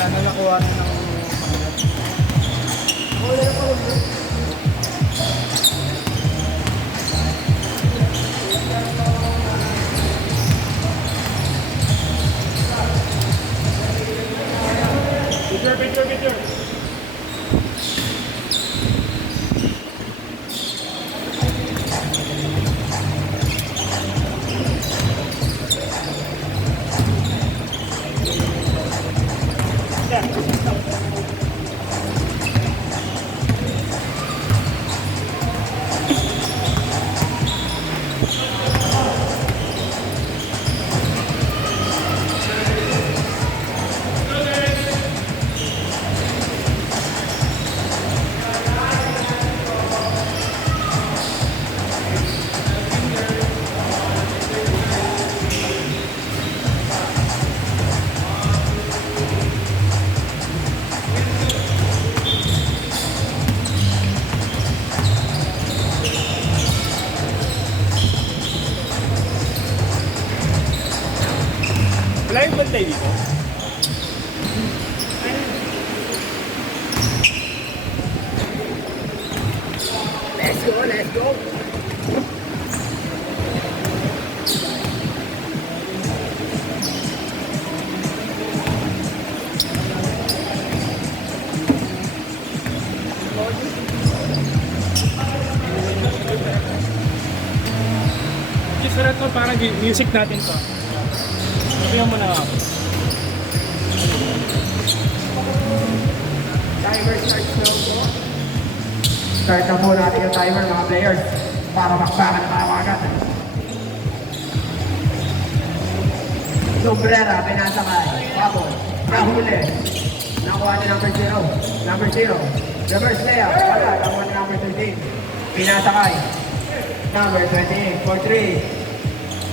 Sana nakuha rin ng wala na pa rin. Picture. Wala yung bantay dito? Let's go! Just na ito, parang music natin to. Sabihan mo na ako. Timer starts now po. Start na po natin yung timer mga players para makbakan na tayo agad. Sombrera, pinasakay. Babol, nahuli. Nakuha ni number 0. Number 0. Reverse layout. Wala, nakuha ni number 13. Pinasakay. Number 28. 4-3.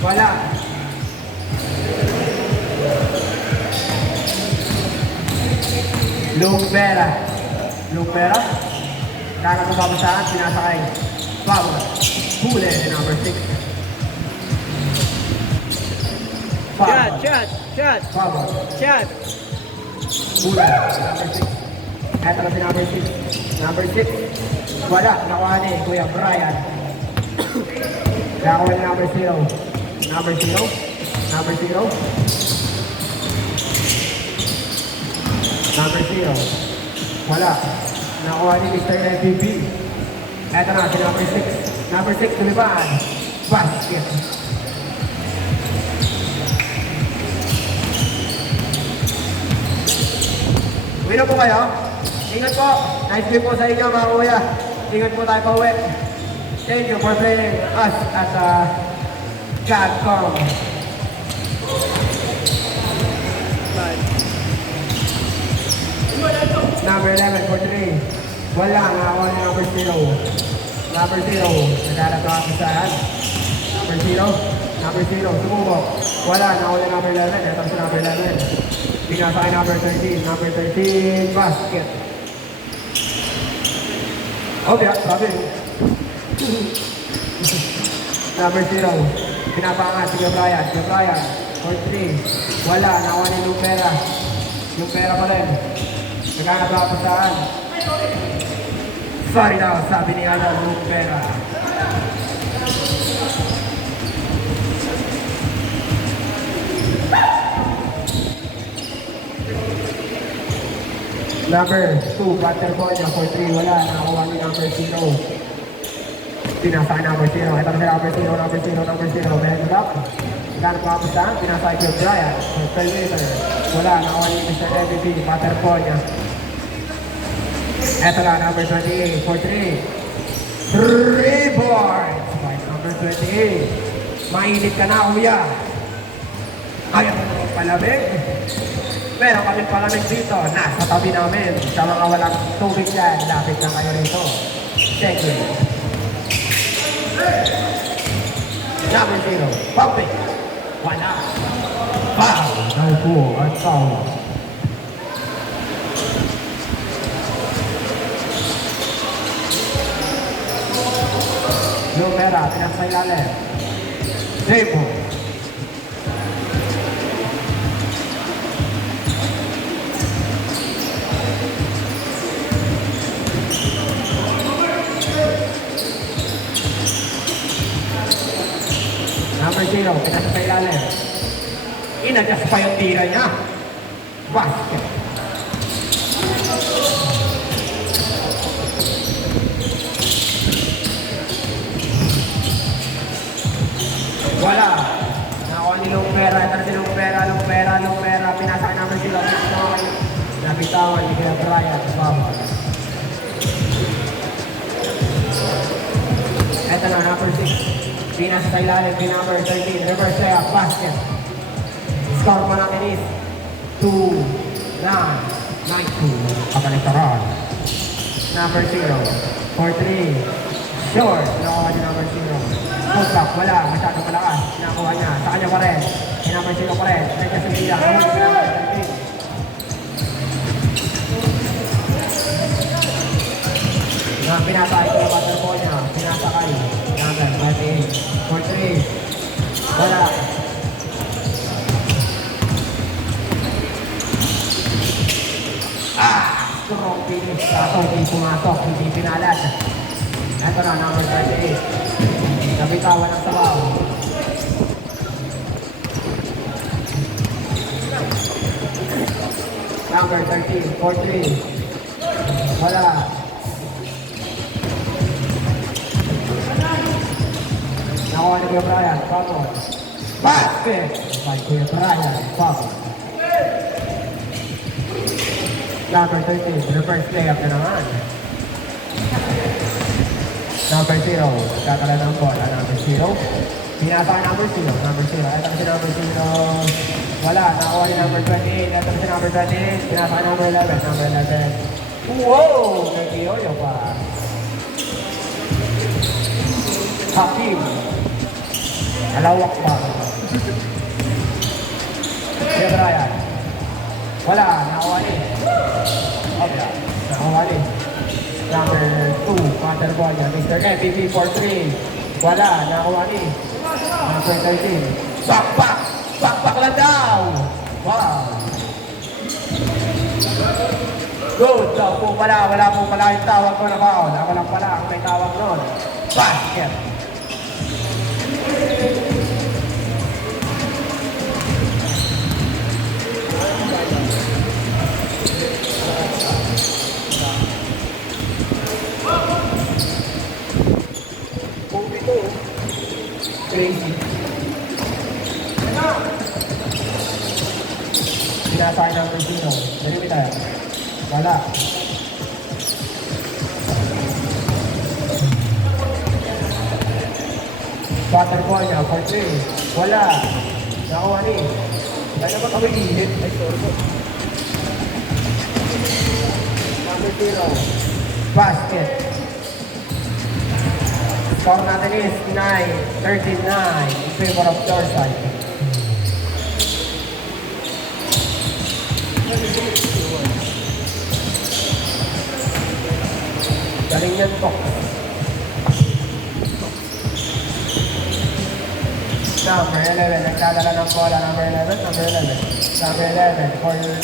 Wala. Lumpera. Kaya ko babasaan, pinasakay. Babol. Huli ni number 6. Shot! Babol. Shot! Huli. Number 6. Eto na si number 6. Number 6. Wala. Nakuha ni Kuya Brian. Nakuha ni number 0. Number 0. Number 0. Number 0. Wala. Nakuha ni Mr. MVP. Eto na si number 6. Number 6, lumipaan. Basket. Uwi na po kayo. Ingat po. Nice day po sa inyo mga kuya. Ingat po tayo pa uwi. Thank you for playing us at GADCOM. Number 11 for 3. Wala, nakakuha ni number 0. Number 0, naghanap na ako saan. Number 0. Number 0, sumubok. Wala, nakakuha ni number 11. Ito si number 11. Pinasa kay number 13. Number 13, basket. Okay, sabi. Number 0. Pinapangat si Brian. For 3. Wala, nakakuha ni Lumpera. Lumpera pa rin. Naghanap ako saan? Sorry daw, sabi ni Alan Lumpera. Number 2, butter ball niya for 3. Wala, nakakuha ni number 0. Pinasa number 0. Ito na number 0. Meron na daw. Naghanap ako saan? Pinasa kay Brian. For 12 meter. Wala, nakakuha ni Mr. MVP. Butter ball niya. Ito na, number 28, for 3. 3 boards by number 28. Mainit ka na, kuya. Ayaw mo palamig. Meron kami palamig dito. Nasa tabi namin. Sa mga walang tubig dyan, lapit na kayo rito. Thank you. Number 0, pumping. Wala. Foul. Now 4 at foul. Lumera, pinasa ilalim. Demo. Inadjust pa yung tira niya. Basket. Wala. Nakuha ni Lumpera. Ito si Lumpera. Pinasa naman sila. Nabitawan ni Kaya Brian. Ito na, number 6. Pinasa sa ilalim. Number 13. Reverse layup. Basket. Score mo natin is 2-9-9-2. Kapaliktaran. Number 0. 4-3. Short. Nakuha ni number 0. Pull back. Wala. Masyadong malakas. Nakuha niya. Sa kanya pa rin. Si number 0 pa rin. Medyo sa bilang. Number 13. Pinasa ito yung waterfall niya. Pinasa kay number 28. 4-3. Wala. Strong finish. Kaso hindi pumasok. Hindi pinalad. Ito na, number 38. Nabitawan ang sabaw. Number 13. 4-3. Wala. Nakuha ni Kuya Brian, foul. Basket! By Kuya Brian, foul. Number 13, reverse layup na naman. Number 0, kakala ng bola. Number 0. Pinasa ka number 0. Number 0. Ito si number 0. Wala, nakuha ni number 28. Ito si number 28. Pinasa ka number 11. Number 11. Wow! Nag-iyoyo pa. Hakim. Alawak pa. Kuya Brian. Wala, nakuha ni. Okay, nakuha ni. Number 2, matter ball niya. Mr. MVP for 3. Wala, nakuha ni. Number 13. Backpack! Backpack lang daw! Wow! Good job po pala. Wala po pala yung tawag ko na foul. Ako lang pala ang may tawag nun. Basket! Crazy. Pinasa number 0. Dali mo tayo. Wala. Butterball niya for 3. Wala. Nakuha ni. Dahil naman kami init. Ay, sorry po. Number 0. Basket. Score natin is 9-39 in favor of Dorsai. Galing yan po. Number 11, nagdadala ng bola. Number 11. Number 11.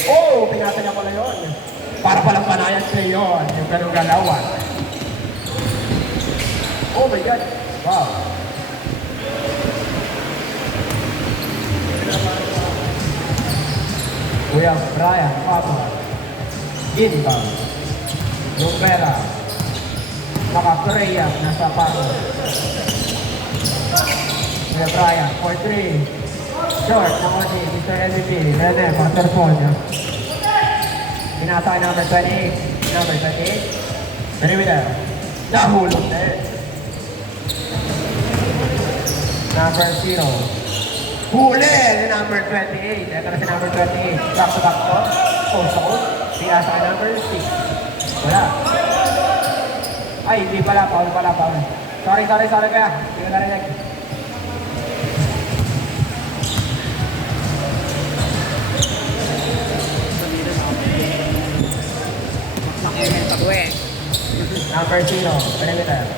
Oh, pinasa niya pala yun. Para palang panayan siya yun. Yung ganong galawan. Oh my God! Wow! We have Brian Papa, inbound. Lumpera, Nakapreya, nasa Papa. We have Brian, 4-3. Short, Namoni, Mr. MVP, Rene, master phone niya. Pinasa number 28. Number 28. Very well. Nahulog na eh. Number 0. Huli ni number 28. Ito na si number 28. Back to back to. Post ako. Pinasa ka number 6. Wala. Ay, hindi pala. Paul pala. Sorry kaya. Hindi ko narinig. Number 0. Perimeter.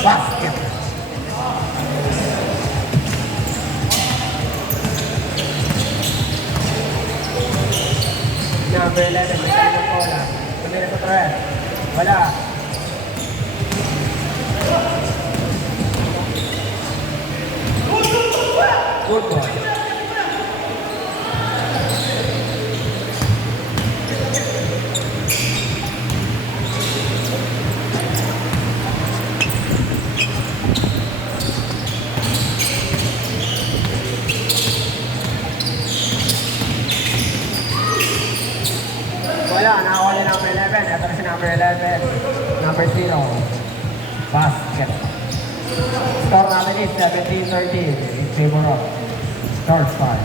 Basket. Number 11, may tayo ng bola. Tumira sa threat. Wala. Good ball. Wala, nakakuha niya number 11. Ito na si number 11. Number 0. Basket. Score natin is 17-13 in favor of North Star.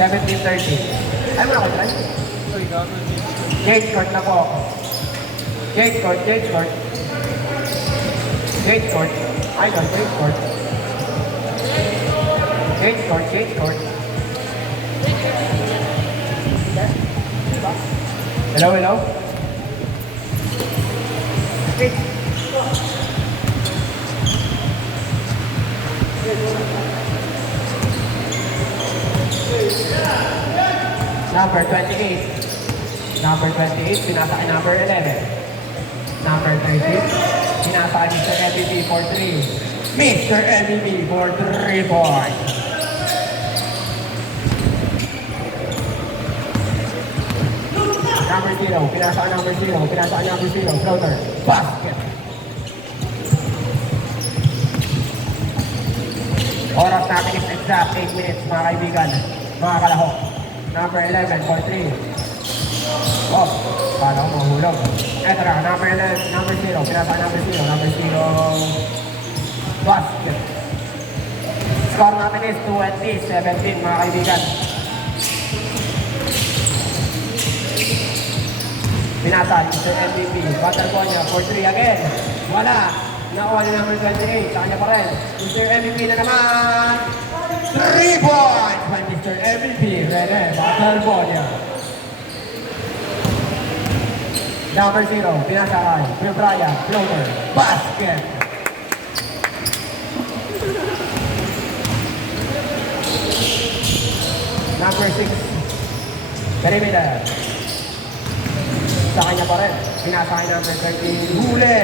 17-13. Ay mo na ko dyan? Gate court na po. Gate court, gate court. Gate court. Ay, no, gate court. Gate court, gate court. Hello, hello? Gate. Number 28. Number 28, pinasa kay number 11. Number 13, pinasa kay Mr. MVP for 3. Mr. MVP for 3 points. Number 0, pinasa kay number 0, pinasa kay number 0, floater, basket. Oras natin is exact 8 minutes, mga kaibigan, mga kalahok. Number 11 for 3. Oh, paano ko mahulog? Eto na, number 11, number 0, pinasa number 0, number 0, basket. Score natin is 20-17, mga kaibigan. Pinasa, Mr. MVP, butterball niya for 3 again. Wala, nakuha niya number 28, sa kanya pa rin. Mr. MVP na naman. 3 points by Mr. MVP, Rene, butterball niya. Number 0, pinasa kay Phil Bryan, floater, basket. Number 6, perimeter. Sa kanya pa rin, pinasa kay number 13, huli.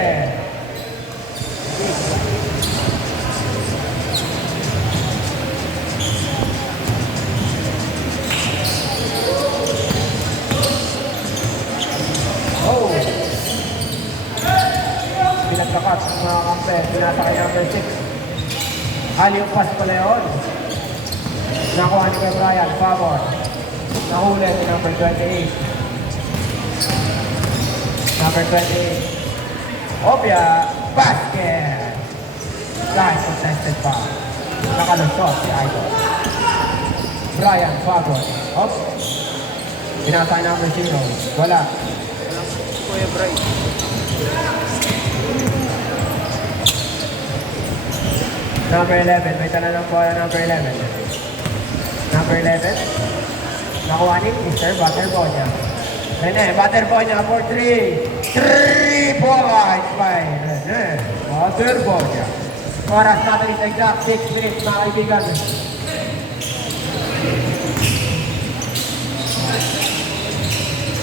Oh! Pinagkakat mga kampe, pinasa kay number 6. Aliw pass pala yun. Nakuha ni kay Brian, favor. Nahuli ni number 28. Number 28. Opia, basket. Guys, contested pa. Nakalusot si Idol. Brian, favor. Op. Pinasa kay number 0. Wala. Kuya Bray. Number 11. May tala ng bola number 11. Number 11. Nakuha ni Mr. Butterbonia. Rene, Butterbonia for 3. 3 points by Rene Butterbonia. Oras natin is exact 6 minutes, mga kaibigan.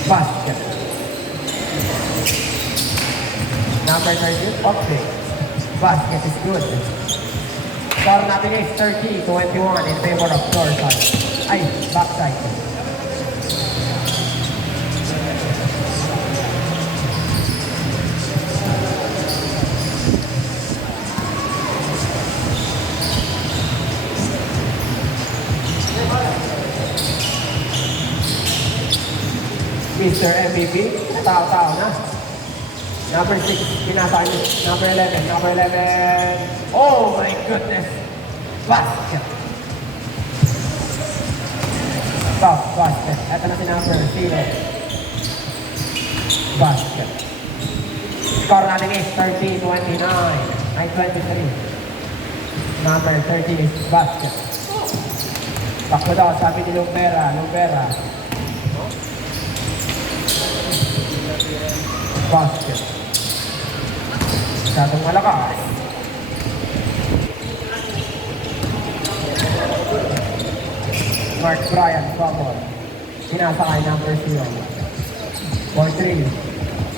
Basket. Number 13, okay. Basket is good. Score natin is 30-21 in favor of Dorsal. Ay, backside. Mr. MVP, tao-tao na. Number 6, pinasa niyo. Number 11, number 11. Oh my goodness. Basket. Stop, basket. Ito na si number 0. Basket. Score natin is 30-29. Ay, 23. Number 30 is basket. Takbo daw, sabi ni Lumbera, Lumbera. Basket. Masyadong malakas. Mark Bryan, trouble. Pinasa kay number 0. For 3.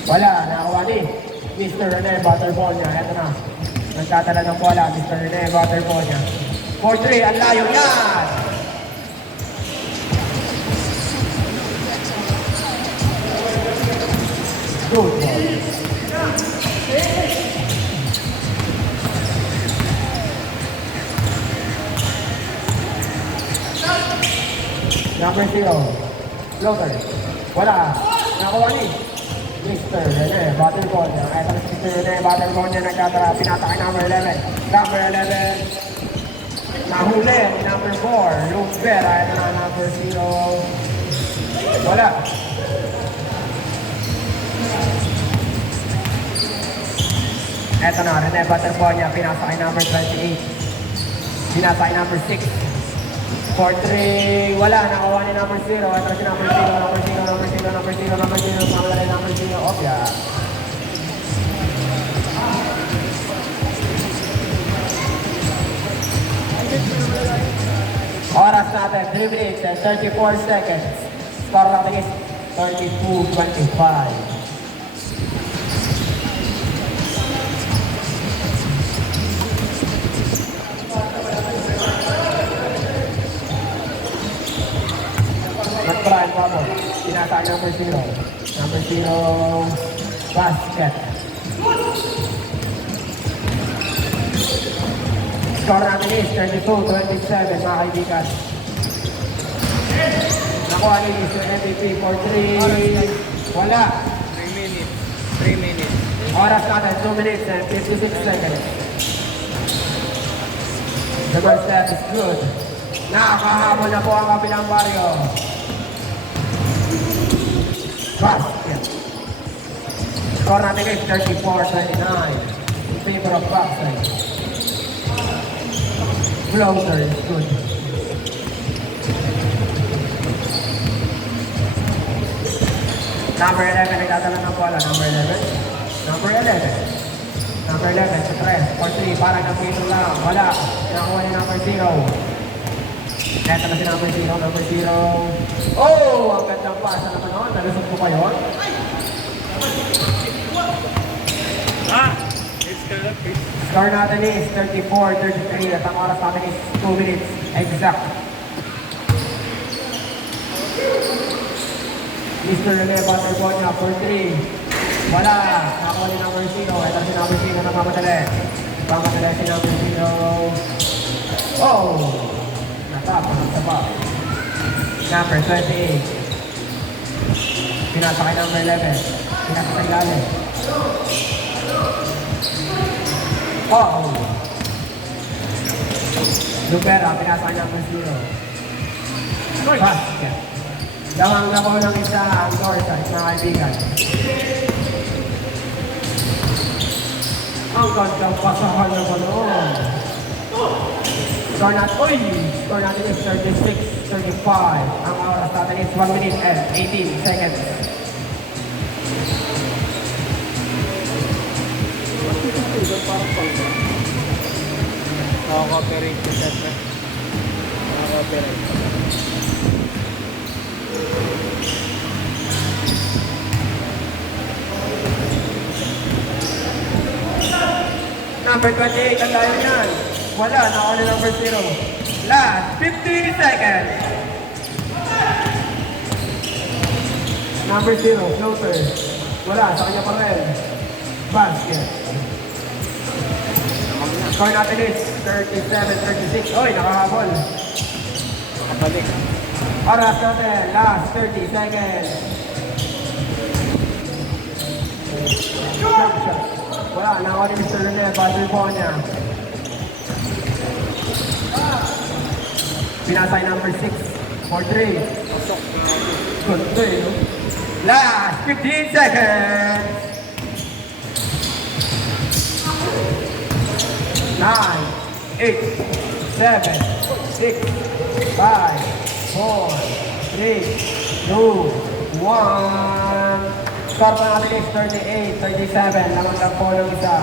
Wala, nakakuha ni Mr. Rene Butterball niya. Eto na. Nagtatala ng bola, Mr. Rene Butterball niya. For 3, ang layo yan! Good ball. Number 0, floater. Wala. Nakuha ni Mr. Rene, battle ball niya. Kahit ang Mr. Rene, battle ball niya nagkatara. Pinatake number 11. Number 11. Nahuli. Number 4. Luke Vera. Ito na number 0. Wala. Ito na. Rene, battle ball niya. Pinatake number 28. Pinatake number 6. 4-3, wala, nakuha ni number 0. Ito si number 0, number 0, number 0, number 0, number 0, pangalain number 0, opya. Oras natin, 3 minutes and 34 seconds. Score natin is 32-25. Brian Pablo, pinatake number 0. Number 0, basket. Score natin is 32-27, mga kaibigan. Nakuha ni Mr. MVP for 3. Wala. 3 minutes. 3 minutes. Oras natin, 2 minutes and 56 seconds. The first step is good. Nakahabol na po ang kabilang baryo. Basket. Score natin is 34-29 in favor of backside. Floater is good. Number 11, nagdadala ng bola. Number 11. Number 11. Number 11, sa 3. For 3, parang nag-pito lang. Wala. Nakuha ni number 0. Eto na si number 0, number 0. Oh! Ang gandang pasa naman noon. Nalusot ko pa yun. It's kind of fish. Score natin is 34-33 at ang oras natin is 2 minutes exact. Mr. Rene Butterbonia for 3. Wala. Nakuha ni number 0. Ito si number 0 na mamadali. Mamadali si number 0. Oh! Natapos ang saba. Number 28. Pinasa kay number 11. Pinasa sa ilalim. Oh! Lupera, pinasa kay number 0. Basket. Damang na po ng isa ang Dorsai, mga kaibigan. Ang gandang pasahan naman noon. Score natin is 36-35. Ang oras natin is 1 minute and 18 seconds. Nakaka-operate yung set na. Nakaka-operate. Number 28, ang layo niyan. Wala, nakuha ni number 0. Last 15 seconds. Number 0, floater. Wala, sa kanya pa rin. Basket. Score natin is 37-36. Oy, nakahabol. Nakabalik. Oras natin, last 30 seconds. Jump shot. Wala, nakuha ni Mr. Rene, battle ball niya. Pinasay number 6 for 3. Good 3, no? Last 15 seconds. 9, 8, 7, 6, 5, 4, 3, 2, 1. Score pa natin is 38-37. Naman lang po ng isa.